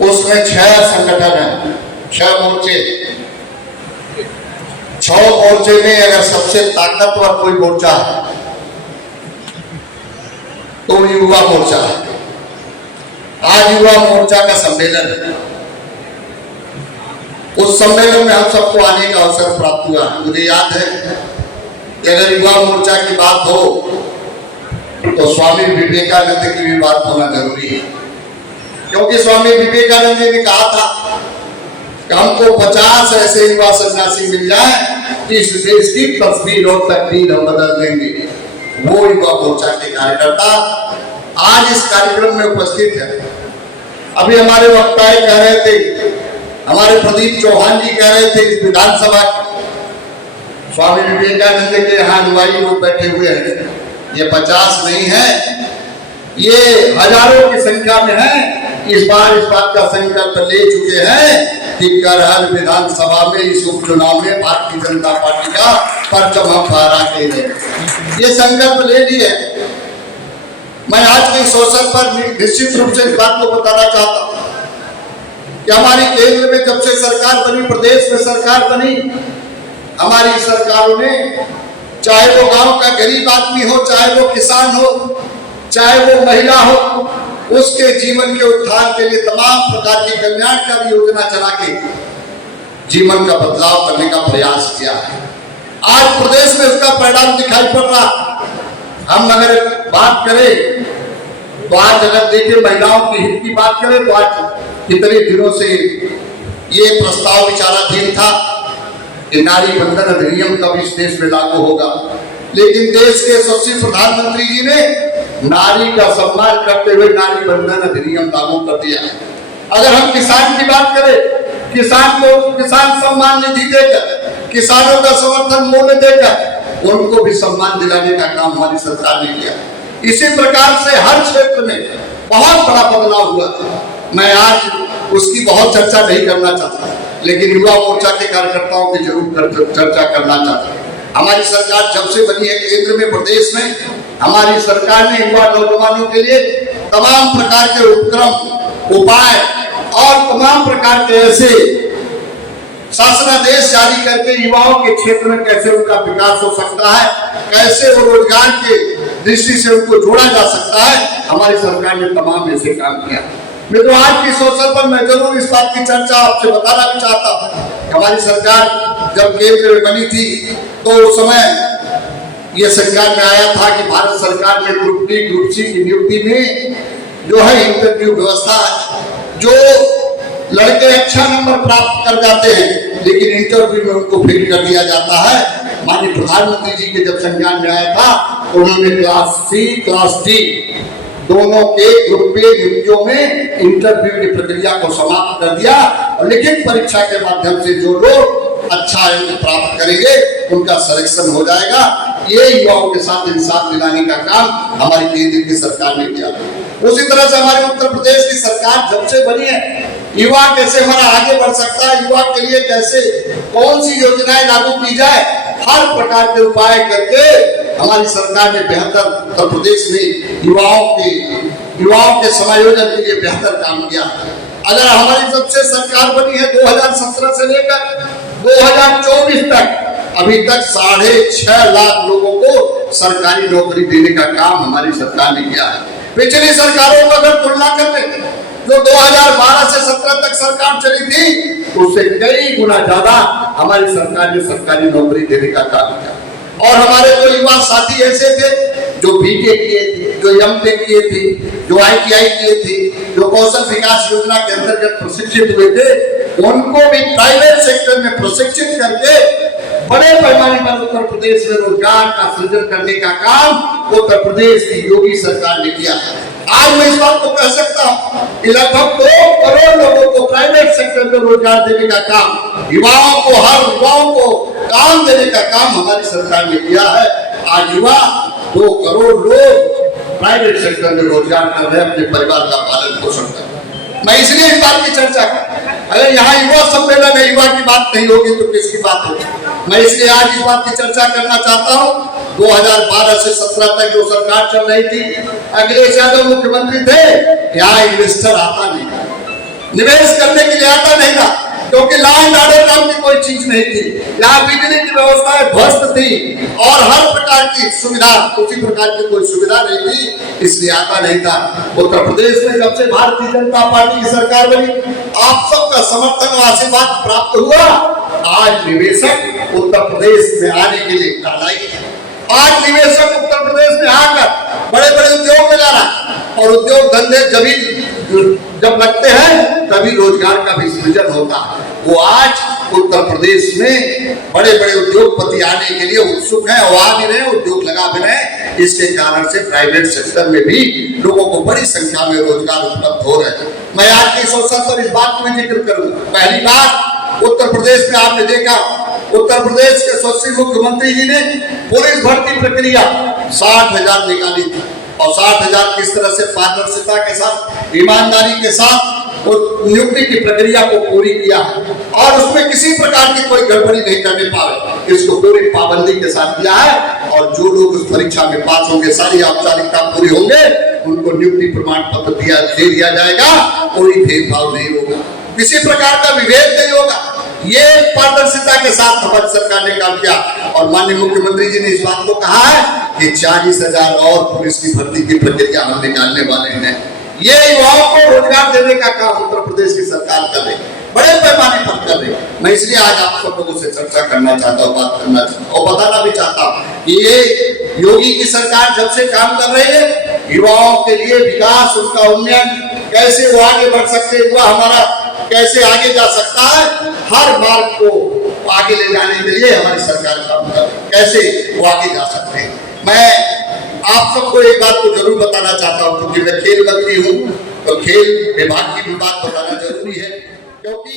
उसमें 6 संगठन है, 6 मोर्चे। 6 मोर्चे में अगर सबसे ताकतवर कोई मोर्चा है तो युवा मोर्चा है। आज युवा मोर्चा का सम्मेलन है। उस सम्मेलन में हम सबको आने का अवसर प्राप्त हुआ। मुझे याद है कि अगर युवा मोर्चा की बात हो तो स्वामी विवेकानंद की भी बात होना जरूरी है, क्योंकि स्वामी विवेकानंद जी ने कहा था कि हमको 50 ऐसे युवा सन्यासी मिल जाए कि इस देश की तस्वीर और तकदीर हम बदल देंगे। वो युवा मोर्चा के कार्यकर्ता आज इस कार्यक्रम में उपस्थित है। अभी हमारे वक्ताएं कह रहे थे, हमारे प्रदीप चौहान जी कह रहे थे इस विधानसभा स्वामी विवेकानंद के यहाँ अनुयायी लोग बैठे हुए हैं। ये 50 नहीं है, ये हजारों की संख्या में है। इस बार इस बात का संकल्प ले चुके हैं कि करहल विधानसभा में इस उपचुनाव में भारतीय जनता पार्टी का परचम हम फहरा के दें। ये संकल्प ले लिए। मैं आज के इस अवसर पर निश्चित रूप से इस बात को बताना चाहता हूं कि हमारी केंद्र में जब से सरकार बनी, प्रदेश में सरकार बनी, हमारी सरकारों ने, चाहे वो गांव का गरीब आदमी हो, चाहे वो किसान हो, चाहे वो महिला हो, उसके जीवन के उत्थान के लिए तमाम प्रकार की कल्याणकारी योजना चला के जीवन का बदलाव करने का प्रयास किया है। आज प्रदेश में उसका परिणाम दिखाई पड़ रहा। हम अगर बात करें तो आज अगर देखिए महिलाओं की हित की बात करें तो आज कितने दिनों से ये प्रस्ताव विचाराधीन था कि नारी बंधन अधिनियम कब इस देश में लागू होगा, लेकिन देश के यशस्वी प्रधानमंत्री जी ने नारी का सम्मान करते हुए नारी बंधन अधिनियम लागू कर दिया। अगर हम किसान की बात करें, किसान को किसान सम्मान निधि देकर, किसानों का समर्थन मूल्य देकर उनको भी सम्मान दिलाने का काम हमारी सरकार ने किया। इसी प्रकार से हर क्षेत्र में बहुत बड़ा बदलाव हुआ। मैं आज उसकी बहुत चर्चा नहीं करना चाहता, लेकिन युवा मोर्चा के कार्यकर्ताओं की जरूर चर्चा करना चाहता हूँ। हमारी सरकार जब से बनी है केंद्र में, प्रदेश में, हमारी सरकार ने युवा नौजवानों के लिए तमाम प्रकार के उपक्रम, उपाय और तमाम प्रकार के ऐसे शासनादेश जारी करके युवाओं के क्षेत्र में कैसे उनका विकास हो सकता है, कैसे वो रोजगार के दृष्टि से उनको जोड़ा जा सकता है, हमारी सरकार ने तमाम ऐसे काम किया। मैं तो आज के इस अवसर पर मैं जरूर इस बात की चर्चा आपसे बताना भी चाहता हूँ। हमारी सरकार जब केंद्र में बनी थी तो उस समय ये संज्ञान में आया था कि भारत सरकार ने ग्रुप डी, ग्रुप सी की नियुक्ति में जो है इंटरव्यू व्यवस्था, जो लड़के अच्छा नंबर प्राप्त कर जाते हैं लेकिन इंटरव्यू में उनको फेल कर दिया जाता है। माननीय प्रधानमंत्री जी के जब संज्ञान में आया था तो उन्होंने क्लास सी, क्लास डी दोनों के ग्रुप ए नियुक्तियों में इंटरव्यू की प्रक्रिया को समाप्त कर दिया और लिखित परीक्षा के माध्यम से जो लोग अच्छा अंक प्राप्त करेंगे उनका सिलेक्शन हो जाएगा। ये युवाओं के साथ इंसाफ दिलाने का काम हमारी केंद्र की सरकार ने किया। उसी तरह से हमारे उत्तर प्रदेश की सरकार जब से बनी है, युवा कैसे हमारा आगे बढ़ सकता है, युवा के लिए कैसे कौन सी योजनाएं लागू की जाए, हर प्रकार के उपाय करके हमारी सरकार ने बेहतर उत्तर प्रदेश में युवाओं के समायोजन के लिए बेहतर काम किया। अगर हमारी सबसे सरकार बनी है 2017 से लेकर 2024 तक, अभी तक 6.5 लाख लोगों को सरकारी नौकरी देने का काम हमारी सरकार ने किया है। पिछली सरकारों को अगर तुलना करें जो 2012 से 17 तक सरकार चली थी, उससे कई गुना ज्यादा हमारी सरकार ने सरकारी नौकरी देने का काम किया। और हमारे तो युवा साथी ऐसे थे जो बीटे किए थे, जो एमटेक किए थे, जो ITI किए थे, जो कौशल विकास योजना के अंतर्गत प्रशिक्षित हुए थे, उनको भी प्राइवेट सेक्टर में प्रशिक्षित करके बड़े पैमाने पर उत्तर प्रदेश में रोजगार का सृजन करने का काम उत्तर प्रदेश की योगी सरकार ने किया। आज मैं इस बात को कह सकता हूँ कि लगभग 2 करोड़ लोगों को प्राइवेट सेक्टर में रोजगार देने का काम, युवाओं को, हर युवाओं को काम देने का काम हमारी सरकार ने किया है। आज युवा 2 करोड़ लोग प्राइवेट सेक्टर में रोजगार कर रहे हैं, अपने परिवार का पालन पोषण कर रहे हैं। मैं इसलिए इस बात की चर्चा कर, अगर यहाँ युवा सम्मेलन है, युवा की बात नहीं होगी तो किसकी बात होगी। मैं इसलिए आज इस बात की चर्चा करना चाहता हूँ। 2012 से 17 तक जो सरकार चल रही थी, अखिलेश यादव मुख्यमंत्री थे, यहाँ इन्वेस्टर आता नहीं, निवेश करने के लिए आता नहीं था, क्योंकि लॉ एंड ऑर्डर नाम की कोई चीज नहीं थी। यहाँ बिजली की व्यवस्था ध्वस्त थी और हर प्रकार की सुविधा, उसी प्रकार की कोई सुविधा नहीं थी, इसलिए आता नहीं था। उत्तर प्रदेश में जब से भारतीय जनता पार्टी की सरकार बनी, आप सबका समर्थन और आशीर्वाद प्राप्त हुआ, आज निवेशक उत्तर प्रदेश में आने के लिए लालायित है। आज निवेशक उत्तर प्रदेश में आकर बड़े बड़े उद्योग में ला रहा है, और उद्योग धंधे जब लगते हैं तभी रोजगार का भी सृजन होता है। वो आज उत्तर प्रदेश में बड़े बड़े उद्योगपति आने के लिए उत्सुक हैं, और आ भी रहे, उद्योग लगा भी रहे। इसके कारण से प्राइवेट सेक्टर में भी लोगों को बड़ी संख्या में रोजगार उपलब्ध हो रहे हैं। मैं आज के इस अवसर पर इस बात को जिक्र करूंगा। पहली बार उत्तर प्रदेश में आपने देखा, उत्तर प्रदेश के यशस्वी मुख्यमंत्री जी ने पुलिस भर्ती प्रक्रिया 60,000 निकाली थी, और 60,000 किस तरह से पारदर्शिता के साथ, ईमानदारी के साथ नियुक्ति की प्रक्रिया को पूरी किया, और उसमें किसी प्रकार की कोई गड़बड़ी नहीं करने पाए, इसको पूरी पाबंदी के साथ किया है। और जो लोग उस परीक्षा में पास होंगे, सारी औपचारिकता पूरी होंगे, उनको नियुक्ति प्रमाण पत्र दे दिया जाएगा। कोई भेदभाव नहीं होगा, किसी प्रकार का विभेद नहीं होगा। ये पारदर्शिता के साथ हमारी सरकार ने काम किया, और माननीय मुख्यमंत्री जी ने इस बात को कहा है कि 40,000 और पुलिस की भर्ती की प्रक्रिया हम निकालने वाले हैं। ये युवाओं को रोजगार देने का काम उत्तर प्रदेश की सरकार कर रही है, बड़े पैमाने पर कर रही है। मैं इसलिए आज आप सब लोगों से चर्चा करना चाहता हूँ, बात करना चाहता हूँ, और बताना भी चाहता हूँ कि ये योगी की सरकार जब से काम कर रही है, युवाओं के लिए विकास, उनका उन्नयन, कैसे वो आगे बढ़ सकते हैं, युवा हमारा कैसे आगे जा सकता है, हर मार्ग को आगे ले जाने के लिए हमारी सरकार काम कर रही है, कैसे वो आगे जा सकते हैं। मैं आप सबको एक बात को जरूर बताना चाहता हूं, क्योंकि मैं खेल मंत्री हूं, तो खेल विभाग की भी बात बताना जरूरी है, क्योंकि